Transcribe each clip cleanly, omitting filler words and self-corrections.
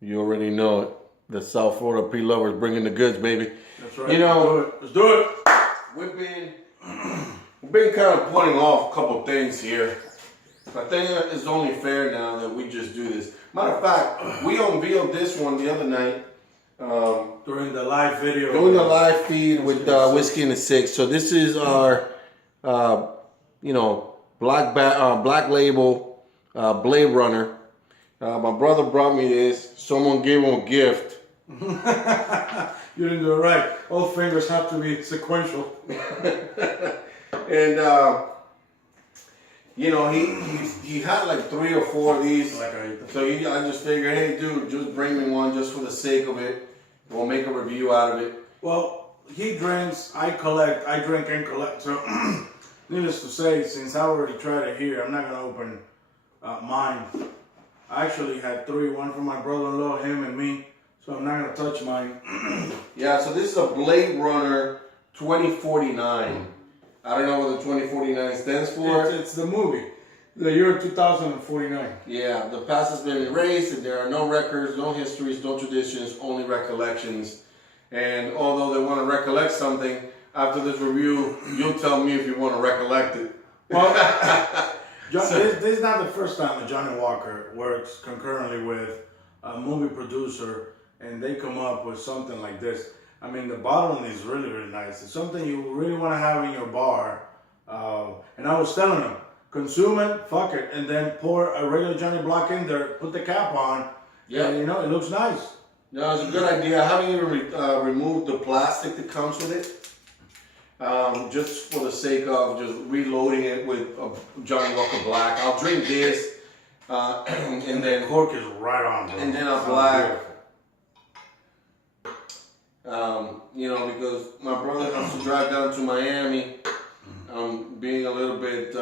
You already know it. The South Florida P-Lovers bringing the goods, baby. That's right. You know, Let's do it. We've been kind of putting off a couple things here. I think it's only fair now that we just do this. Matter of fact, we unveiled this one the other night. During the live video. Doing the live feed with Whiskey and the Six. So this is our, black label Blade Runner. My brother brought me this. Someone gave him a gift. You didn't do it right. All fingers have to be sequential. And he had like 3 or 4 of these. So I just figured, hey dude, just bring me one just for the sake of it. We'll make a review out of it. Well, he drinks, I collect, I drink and collect. So, needless to say, since I already tried it here, I'm not gonna open mine. I actually had 3, one for my brother-in-law, him and me. So I'm not gonna touch mine. Yeah, so this is a Blade Runner 2049. I don't know what the 2049 stands for. It's the movie, the year 2049. Yeah, the past has been erased, and there are no records, no histories, no traditions, only recollections. And although they want to recollect something, after this review, you'll tell me if you want to recollect it. Well, this is not the first time that Johnny Walker works concurrently with a movie producer, and they come up with something like this. I mean, the bottling is really, really nice. It's something you really want to have in your bar. And I was telling them, consume it, fuck it, and then pour a regular Johnny Block in there, put the cap on, Yeah. and it looks nice. No, it's a good idea. I haven't even removed the plastic that comes with it. Just for the sake of just reloading it with Johnny Walker Black. I'll drink this, and then the cork is right on, bro. And then a black. Because my brother has to drive down to Miami. I'm being a little bit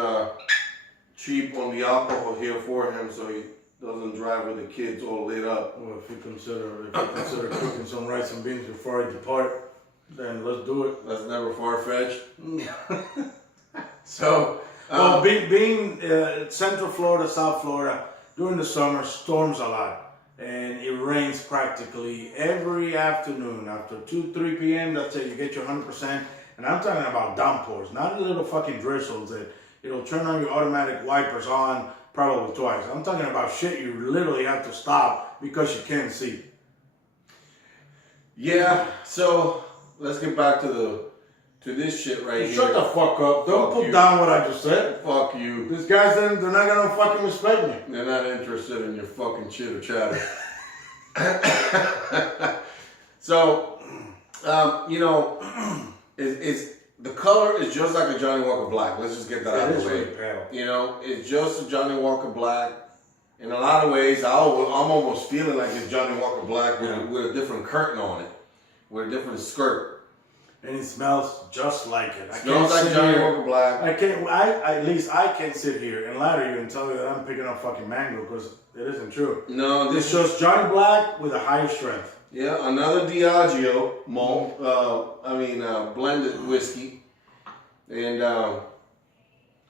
cheap on the alcohol here for him, so he doesn't drive with the kids all lit up. Well, if you consider cooking some rice and beans before I depart, then let's do it. That's never far-fetched. So, well, being Central Florida, South Florida, during the summer, storms a lot. And it rains practically every afternoon. After 2-3 p.m., that's it, you get your 100%. And I'm talking about downpours, not the little fucking drizzles that, turn on your automatic wipers on probably twice. I'm talking about shit you literally have to stop because you can't see. Yeah, so let's get back to this shit right here. Shut the fuck up. Don't put down what I just said. Fuck you. These guys, they're not gonna fucking respect me. They're not interested in your fucking chitter chatter. So, it's the color is just like a Johnny Walker Black. Let's just get that out of the way. Pale. It's just a Johnny Walker Black. In a lot of ways, I'm almost feeling like it's Johnny Walker Black with a different curtain on it, with a different skirt. And it smells just like it. It smells like Johnny Walker Black. At least I can't sit here and lie to you and tell you that I'm picking up fucking mango because it isn't true. No, It's just Johnny Black with a higher strength. Yeah, another Diagio malt, blended whiskey. And I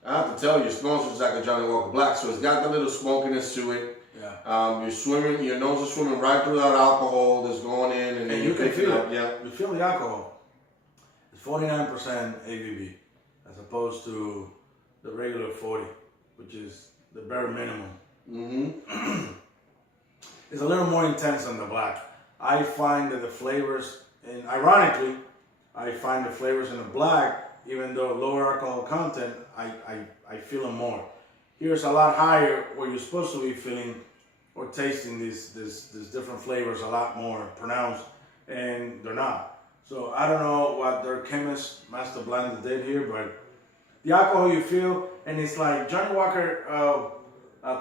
have to tell you, it smells just like a Johnny Walker Black. So it's got the little smokiness to it. Yeah. Your nose is swimming right through that alcohol that's going in. And you can feel it. Yeah. You feel the alcohol. 49% ABV as opposed to the regular 40, which is the bare minimum. Mm-hmm. It's a little more intense than the black. I find that the flavors, and ironically, I find the flavors in the black, even though lower alcohol content, I feel them more. Here's a lot higher where you're supposed to be feeling or tasting these different flavors a lot more pronounced, and they're not. So I don't know what their chemist, Master Blender, did here, but the alcohol you feel, and it's like Johnny Walker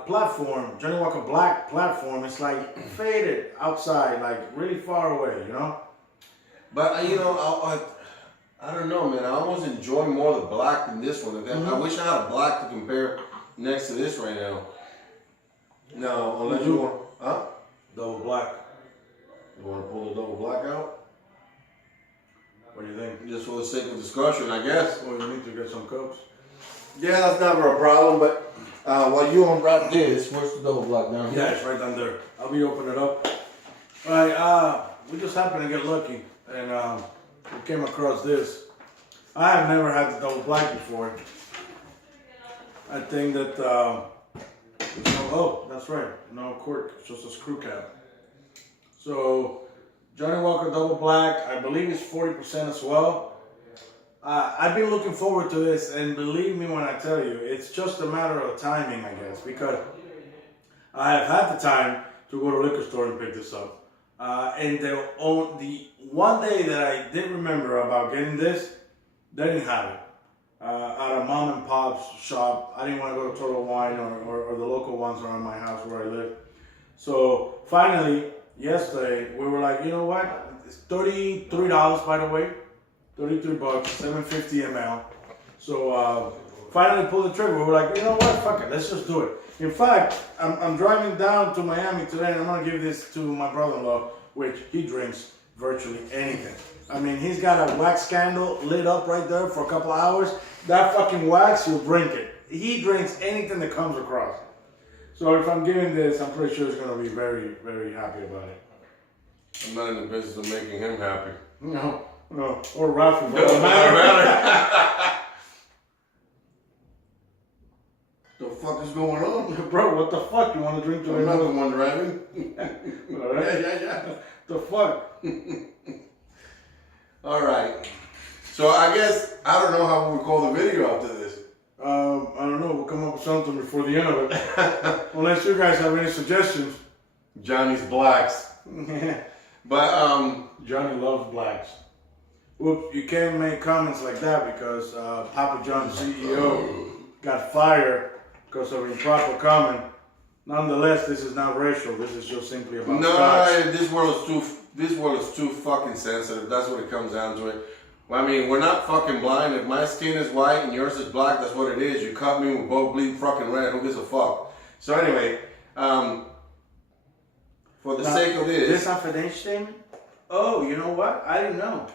platform, Johnny Walker Black platform, it's like faded outside, like really far away, But I don't know, man. I almost enjoy more the black than this one. I wish I had a black to compare next to this right now. No, unless you want, huh? Double black. You want to pull the double black out? What do you think? Just for the sake of discussion, I guess. Or you need to get some cups. Yeah, that's never a problem, but while you unwrap this, where's the double black down here? Yeah, it's right down there. I'll be opening it up. Right, we just happened to get lucky, and we came across this. I have never had the double black before. I think that there's no, oh, that's right, no cork, it's just a screw cap. So, Johnny Walker Double Black, I believe it's 40% as well. I've been looking forward to this, and believe me when I tell you, it's just a matter of timing, I guess, because I have had the time to go to a liquor store and pick this up. And the one day that I did remember about getting this, they didn't have it. At a mom and pop's shop, I didn't want to go to Total Wine or the local ones around my house where I live. So finally, yesterday, we were like, you know what? It's $33, by the way. 33 bucks, 750 ml. So finally pulled the trigger. We were like, you know what? Fuck it, let's just do it. In fact, I'm driving down to Miami today, and I'm gonna give this to my brother-in-law, which he drinks virtually anything. I mean, he's got a wax candle lit up right there for a couple of hours. That fucking wax, you'll drink it. He drinks anything that comes across. So if I'm giving this, I'm pretty sure he's gonna be very, very happy about it. I'm not in the business of making him happy. No, or Ralphie. Doesn't matter. The fuck is going on? Bro, what the fuck? You want to drink to I'm not the one driving. Alright? Yeah. The fuck? Alright. So I guess, I don't know how we'll call the video after this. I don't know. We'll come up with something before the end of it. Unless you guys have any suggestions. Johnny's Blacks. But, Johnny loves blacks. Whoops, you can't make comments like that because Papa John's CEO got fired because of improper comment. Nonetheless, this is not racial. This is just simply about no, this world is too fucking sensitive. That's what it comes down to. It. Well, I mean, we're not fucking blind. If my skin is white and yours is black, that's what it is. You cut me, we both bleed fucking red. Who gives a fuck? So anyway, for the sake of this. This off an age statement? Oh, you know what? I didn't know.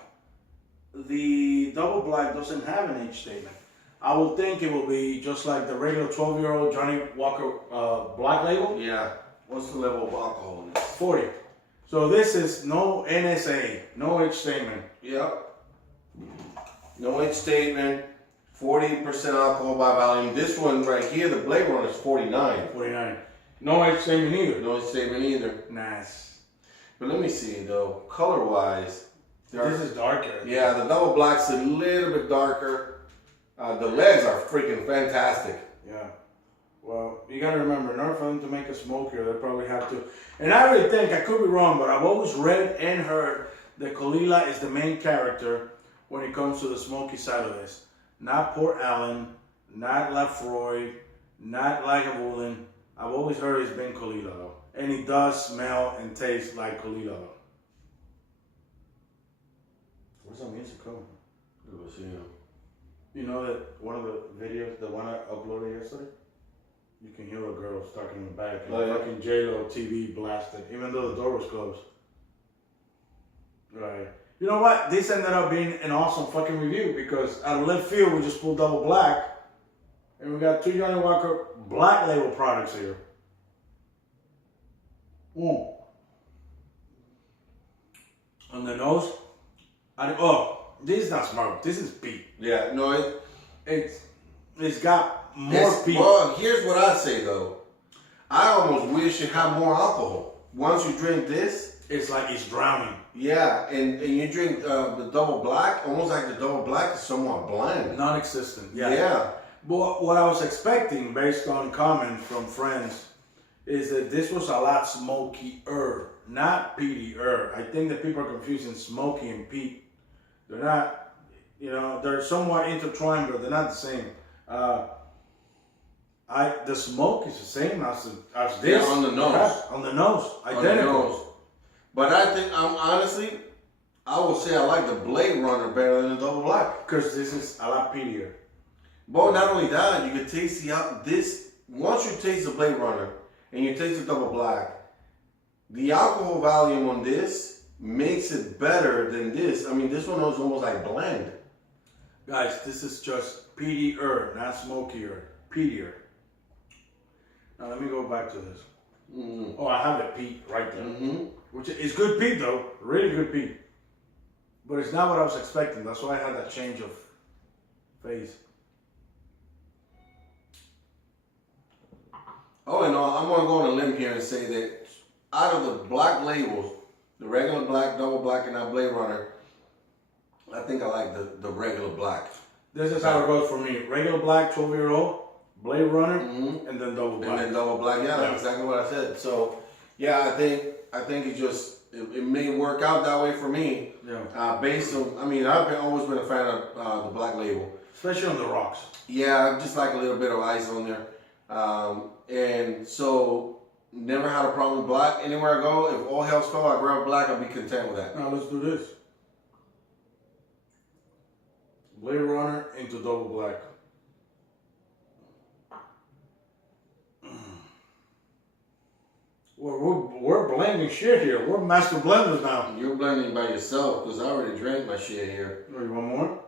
The double black doesn't have an age statement. I will think it will be just like the regular 12-year-old Johnny Walker Black label. Yeah. What's the level of alcohol in this? 40. So this is no NSA, no age statement. Yep. No age statement, 40% alcohol by volume. This one right here, the Blade Runner is 49. 49. No age statement either. No age statement either. Nice. But let me see though, color-wise. This is darker. Yeah, the double black's a little bit darker. The legs are freaking fantastic. Yeah. Well, you gotta remember, in order for them to make a smokier, they probably have to. And I really think, I could be wrong, but I've always read and heard that Colila is the main character when it comes to the smoky side of this. Not Port Allen, not Lafroy, not Lagavulin. I've always heard it's been Colila though. And it does smell and taste like Colila though. Where's that music coming from? It was, you know. You know that one of the videos, the one I uploaded yesterday, you can hear a girl stuck in the back and fucking J-Lo TV blasted, even though the door was closed. Right. You know what? This ended up being an awesome fucking review because out of left field, we just pulled double black and we got 2 Johnny Walker Black Label products here. On the nose, this is not smoke. This is peat. Yeah, no, It's got more peat. Well, here's what I say though. I almost wish it had more alcohol. Once you drink this, it's like it's drowning. Yeah, and you drink the double black, almost like the double black is somewhat bland. Non-existent. Yeah. Yeah. But what I was expecting, based on comments from friends, is that this was a lot smokier, not peatier. I think that people are confusing smoky and peat. They're not, they're somewhat intertwined, but they're not the same. The smoke is the same as this. Yeah, on the nose. On the nose, identical. On the nose. But I think, honestly, I would say I like the Blade Runner better than the double black. Because this is a lot peatier. But not only that, you can taste once you taste the Blade Runner and you taste the double black, the alcohol volume on this makes it better than this. I mean, this one is almost like bland. Guys, this is just peatier, not smokier. Peatier. Now let me go back to this. Mm. Oh, I have it peat right there. Mm-hmm. Which is good peat though, really good peat. But it's not what I was expecting. That's why I had that change of phase. Oh, and I'm gonna go on a limb here and say that out of the black labels, the regular black, double black, and now Blade Runner, I think I like the regular black. This is how it goes for me. Regular black, 12-year-old, Blade Runner, Mm-hmm. and then double black. And then double black, yeah, that's exactly what I said. So, yeah, I think it may work out that way for me. Yeah. Based on, I mean, always been a fan of the black label. Especially on the rocks. Yeah, I just like a little bit of ice on there. And so, never had a problem with black. Anywhere I go, if all hell's fell, I grab black, I'll be content with that. Now let's do this. Blade Runner into double black. We're blending shit here. We're master blenders now. You're blending by yourself, because I already drank my shit here. Oh, you want more?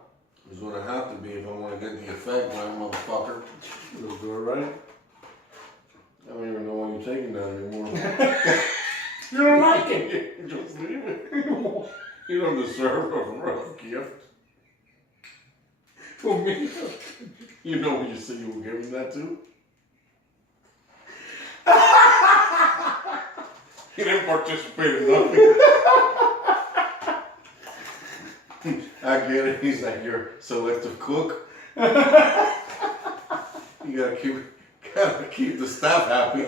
It's gonna have to be if I want to get the effect, my motherfucker. Let's do it right. I don't even know why you're taking that anymore. You don't like it? Just leave it. You don't deserve a rough gift. For me? You know who you said you were giving that to? He didn't participate in nothing. I get it. He's like your selective cook. You gotta keep the staff happy.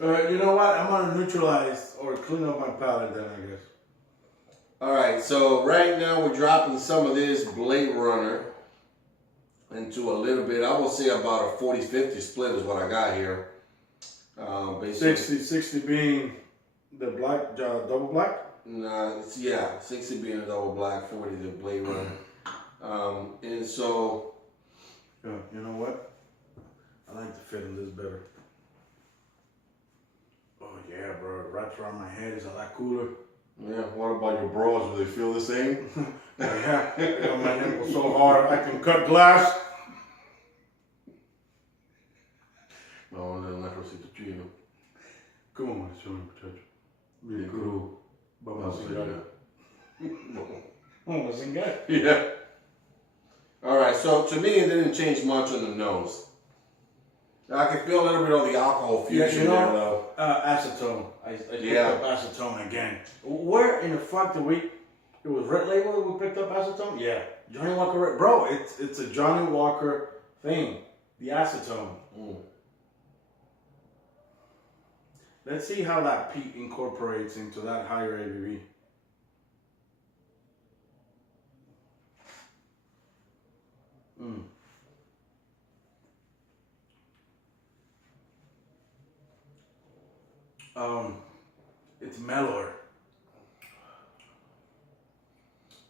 You know what? I'm gonna neutralize or clean up my palate then, I guess. Alright, so right now we're dropping some of this Blade Runner into a little bit. I will say about a 40-50 split is what I got here. Basically, 60 being the black, double black? Nah, it's, 60 being a double black, 40 the Blade Runner. And so... Yeah, you know what? I like the fit in this better. Oh yeah, bro. It wraps around my head. It's a lot cooler. Yeah, what about your bras? Do they feel the same? Yeah, you know, my nipple's so hard I can cut glass. No, no necrocitocino. Come on, muchacho. Bien crudo. Vamos a cingar. Vamos a cingar. Yeah. Alright, so to me it didn't change much on the nose. I can feel a little bit of the alcohol fusion there though. Acetone. I picked up acetone again. Where in the fuck did we? It was Red Label that we picked up acetone? Yeah. Johnny Walker Red. Bro, it's a Johnny Walker thing. The acetone. Mm. Let's see how that peat incorporates into that higher ABV. Mm. It's mellower.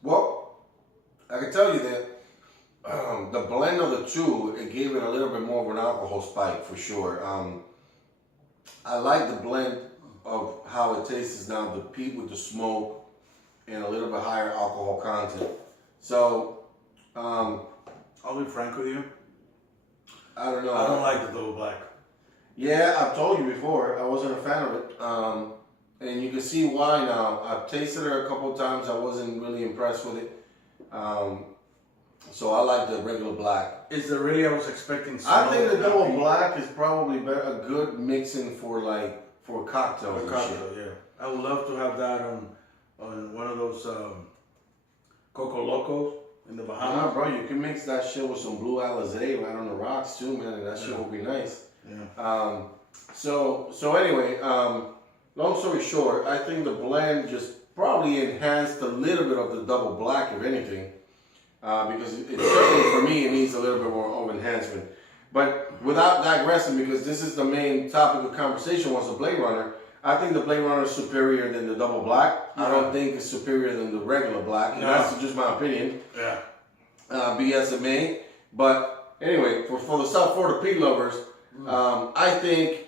Well, I can tell you that the blend of the two, it gave it a little bit more of an alcohol spike for sure. I like the blend of how it tastes now, the peat with the smoke and a little bit higher alcohol content. So, I'll be frank with you. I don't know. I don't like the double black. Yeah, I've told you before, I wasn't a fan of it. And you can see why now. I've tasted it a couple of times. I wasn't really impressed with it. So I like the regular black. Is there really? I was expecting. I think the double black is probably a good mixing for a cocktail. A cocktail, yeah. I would love to have that on one of those Coco Locos in the Bahamas. Nah, bro, you can mix that shit with some blue Alizé right on the rocks too, man. And that shit will be nice. Yeah. So anyway, long story short, I think the blend just probably enhanced a little bit of the double black, if anything. Because it certainly, for me, it needs a little bit more of enhancement. But without digressing, because this is the main topic of conversation was the Blade Runner, I think the Blade Runner is superior than the double black. Yeah. I don't think it's superior than the regular black. And that's just my opinion. Yeah. BSMA. But anyway, for the peat lovers, I think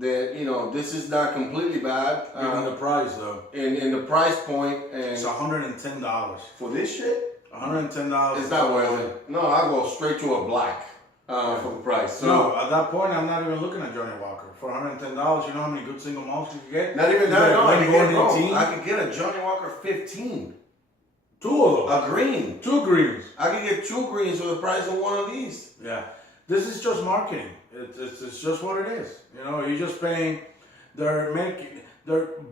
that, you know, this is not completely bad. Even the price, though. In the price point. And it's $110. For this shit? $110. It's not worth it. No, I'll go straight to a black. for the price. So no, at that point, I'm not even looking at Johnny Walker. For $110, you know how many good single malts you can get? not even You that. get No, Glenn I could get a Johnny Walker 15, 2 of those. a green. 2 greens. I could get 2 greens for the price of one of these. Yeah. This is just marketing. It's just what it is. You know, you're just paying. They're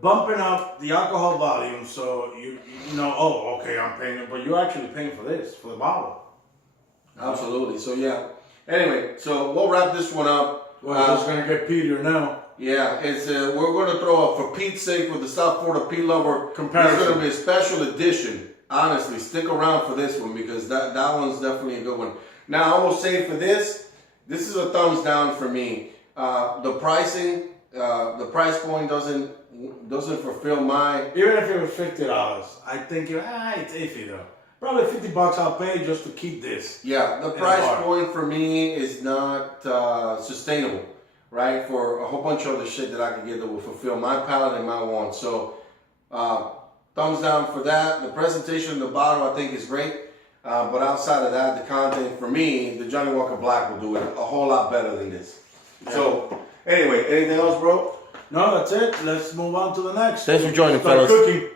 bumping up the alcohol volume, so you know. Oh, okay, I'm paying it, but you're actually paying for this, for the bottle. Absolutely. So yeah. Anyway, so we'll wrap this one up. Well, it's gonna get Peter now. Yeah, it's we're gonna throw up for Pete's sake with the South Florida Pete Lover Comparison. It's gonna be a special edition. Honestly, stick around for this one because that one's definitely a good one. Now I will say for this is a thumbs down for me. The pricing, the price point doesn't fulfill my. Even if it was $50, I think it's iffy though. Probably $50 I'll pay just to keep this. Yeah, the price point for me is not sustainable, right? For a whole bunch of other shit that I could get that will fulfill my palate and my wants. So, thumbs down for that. The presentation of the bottle I think is great. But outside of that, the content for me, the Johnny Walker Black will do it a whole lot better than this. Yeah. So, anyway, anything else, bro? No, that's it. Let's move on to the next. Thanks for joining, Start fellas. cooking.